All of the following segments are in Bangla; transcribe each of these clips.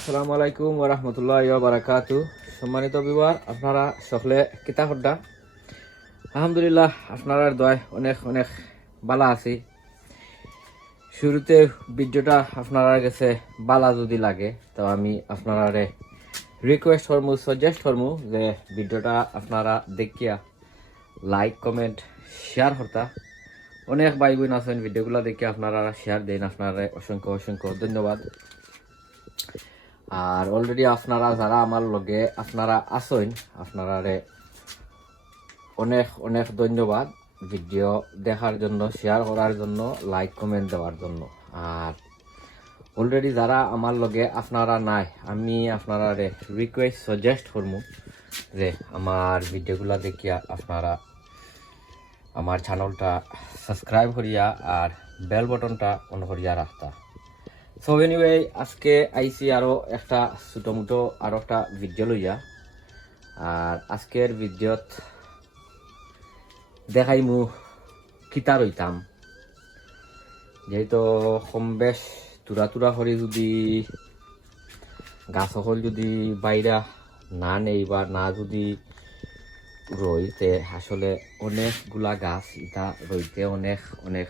আসসালামু আলাইকুম রাহমাতুল্লাহি বারাকাতু সম্মানিত বিবার আপনারা সকলে কিতা হড্ডা আলহামদুলিল্লাহ আপনারা দয় অনেক অনেক বালা আছি। শুরুতে ভিডিওটা আপনারা গেছে বালা যদি লাগে, তো আমি আপনারা রিকোয়েস্ট করমু সাজেস্ট করমু যে ভিডিওটা আপনারা দেখিয়া লাইক কমেন্ট শেয়ার করতা। অনেক ভাই বোন আছেন, ভিডিওগুলো দেখে আপনারা শেয়ার দেন। আপনারা অসংখ্য অসংখ্য ধন্যবাদ। আর অলরেডি আপনারা যারা আমার লগে আপনারা আসেন আপনারা অনেক অনেক ধন্যবাদ ভিডিও দেখার জন্য শেয়ার করার জন্য লাইক কমেন্ট দেওয়ার জন্য। আর অলরেডি যারা আমার লগে আপনারা নাই, আমি আপনারা রে রিকোয়েস্ট সাজেস্ট করমু যে আমার ভিডিওগুলো দেখিয়া আপনারা আমার চ্যানেলটা সাবস্ক্রাইব করিয়া আর বেল বটনটা অন করিয়া রাখতা। সো এনিওয়ে আজকে আইসি আরও একটা ছোটো মোটো আরও একটা ভিডিও লইয়া। আর আজকের ভিডিওত দেখাই মু কিতা রইতাম। যেহেতু কম বেশ তুরা তুরা করে যদি, গাছ সকল যদি বাইরা না নেই বা না যদি রইতে আসলে অনেকগুলা গাছ ইটা রইতে অনেক অনেক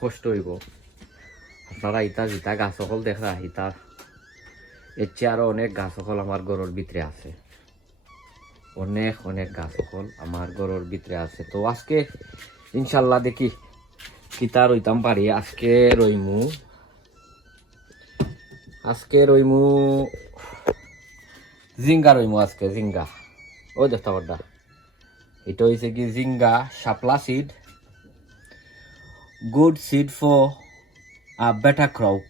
কষ্ট হইব। আপনারা ইটা যেটা গাছ সকল দেখা ইটা এর চেয়ে আরও অনেক গাছ সকল আমার গরুর ভিতরে আছে। অনেক অনেক গাছ সকল আমার গরুর ভিতরে আছে। তো আজকে ইনশাল্লাহ দেখি কিতা রইতাম পারি আজকে রইমু আজকে রইমু জিঙ্গা রইমু আজকে জিঙ্গা ও দেখতে পারডা এটা হয়েছে কি জিঙ্গা শাপলা seed good seed for better crop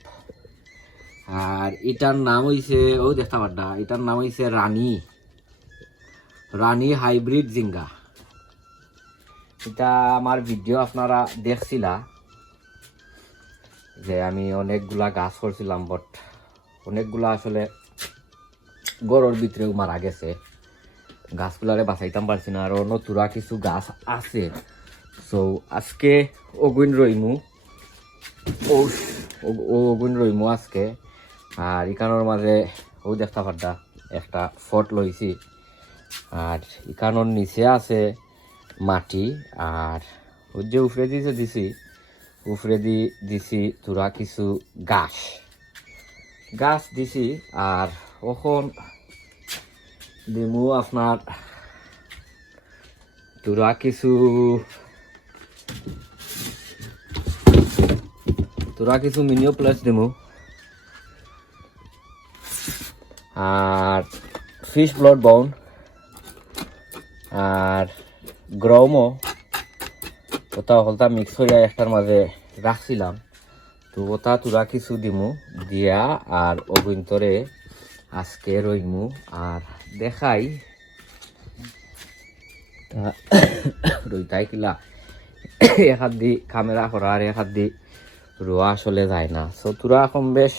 আর এটার নাম হইছে, ও দেখতে পারডা এটার নাম হইছে রানী। রানী হাইব্রিড জিঙ্গা। এটা আমার ভিডিও আপনারা দেখছিলা, যে আমি অনেকগুলা গাছ করছিলাম বাট অনেকগুলা আসলে গরুর ভিতরেও মারা গেছে। গাছগুলারে বাঁচাইতাম পারছি না, আরও নতুরা কিছু গাছ আছে। সো আজকে অগুন রইমু। ও ও রইমু আজকে। আর ইকানোর মাঝে ও দেখতে পারদা একটা ফট লইছি। আর ইকানোর নিচে আছে মাটি, আর ওই যে উফরে দিয়েছে দিছি, উফরে দি দিছি তোরা কিছু গাছ। গাছ দিছি, আর ওখন দিমু আপনার তোরা কিছু তোরা কিছু মিনিও প্লাস দিমু আর ফিশ ব্লড বাউন আর গ্রমও ওটা হলতা মিক্স হইয়া একটার মাঝে রাখছিলাম। তো ওটা তোরা কিছু দিমু দিয়া আর অভ্যন্তরে আজকে রইমু। আর দেখাই। রইতাই কিলা। এক হাত দি ক্যামেরা করা আর এক হাত দি রোয়া আসলে যায় না। সো তোরা এখন বেশ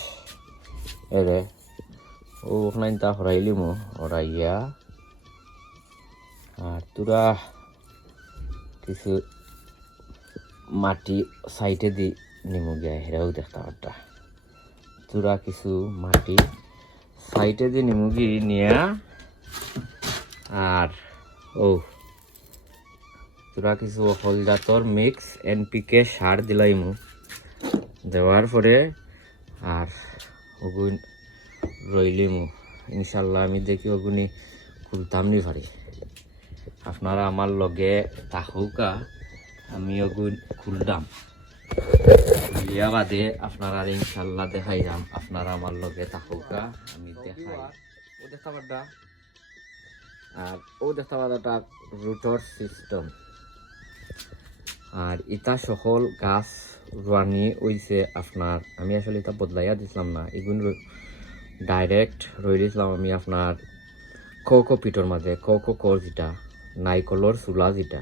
এরে ও ওখানে তা হরাইলিমু হরাইয়া। আর তোরা কিছু মাটি সাইডে দি নিমু গিয়া, হেরাও দেখতে পারতা। তোরা কিছু মাটি সাইডে দিয়ে নিমুগি নিয়া, আর ও, তোরা কিছু হলজাতর মিক্স এন এনপিকে সার দিলাই দিলাইমু দেওয়ার পরে আর ওগুন রইলিমু। ইনশাল্লাহ আমি দেখি ওগুনি খুলতাম নি পারি আপনারা আমার লগে তাহৌকা আমি ওগুন খুলতাম খুলিয়া বাদে আপনারা ইনশাল্লাহ দেখাই যাম। আপনারা আমার লগে তাহৌকা আমি দেখাই। ও দেখা পারদা আর ও দেখতে রুটর সিস্টেম। আর ইটা সকল গাছ রানি হইছে আপনার আমি আসলে এটা বদলাইয়া দিছিলাম না এগুন ডাইরেক্ট রই দিছিলাম আমি আপনার কোকো পিটর মাঝে কোকো কর যেটা নাইকলর চুলা যেটা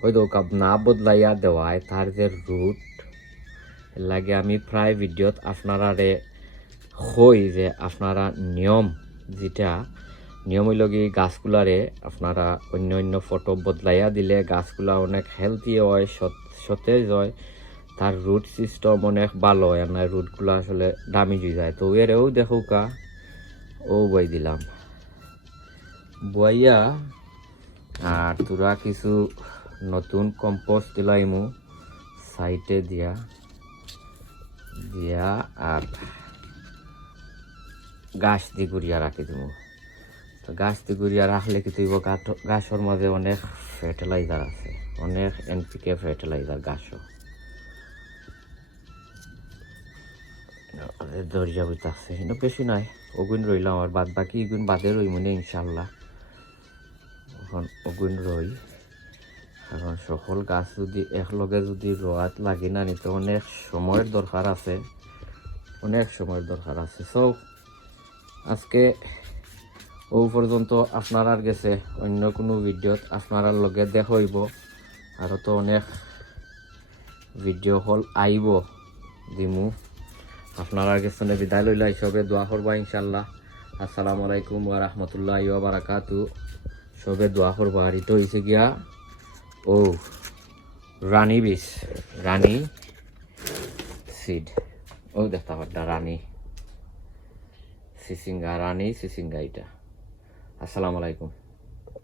হয়তো কাপ না বদলাইয়া দেওয়ায় তার যে রুট লাগে আমি প্রায় ভিডিওত আপনারা রে হই যে আপনারা নিয়ম যেটা নিয়ম কি গাছগুলারে আপনারা অন্য অন্য ফটো বদলাইয়া দিলে গাছগুলা অনেক হেলদি হয়, সত- সতেজ হয়। তার রুট সিস্টেম অনেক ভালো হয় আর না রুটগুলো আসলে ড্যামেজ হয়ে যায়। তো এরেও দেখুকা, ও বই দিলাম। বইয়া আর তোরা কিছু নতুন কম্পোস্ট দিলাইমু। সাইটে দিয়া। দিয়া, আর গাছ দি গুড়িয়া রাখি দিমু। তো গাছ দি গুড়িয়া রাখলে কি তুইব গাছর মাঝে অনেক ফার্টিলাইজার আছে। অনেক এনপিকে ফার্টিলাইজার গাছও। বইতে আছে কিন্তু বেশি নাই। ওগুন রইলাম আর বাদ বাকি ইগুন বাদে রই মানে ইনশাল্লাহ এখন ওগুন রই। কারণ সকল গাছ যদি একলগে যদি রোয়াত লাগে না, নিতে অনেক সময়ের দরকার আছে। অনেক সময়ের দরকার আছে। সো আজকে ও পর্যন্ত আপনার গেছে। অন্য কোনো ভিডিওত আপনার লগে দেখ হইব আরও তো অনেক ভিডিও হল আইব। দিমু। আপনারা গেছে বিদায় লইলা। সবে দোয়া করবা ইনশাল্লাহ আসসালামু আলাইকুম ওয়া রাহমাতুল্লাহি ওয়া বারাকাতু। সবে দোয়া করবা। আর ইতো হইছে গিয়া, ও, রানী বিষ। রানী সিড। ও দেখতে পারটা রানী। সিসিঙ্গা রানী সিসিঙ্গা এটা আসসালামু আলাইকুম।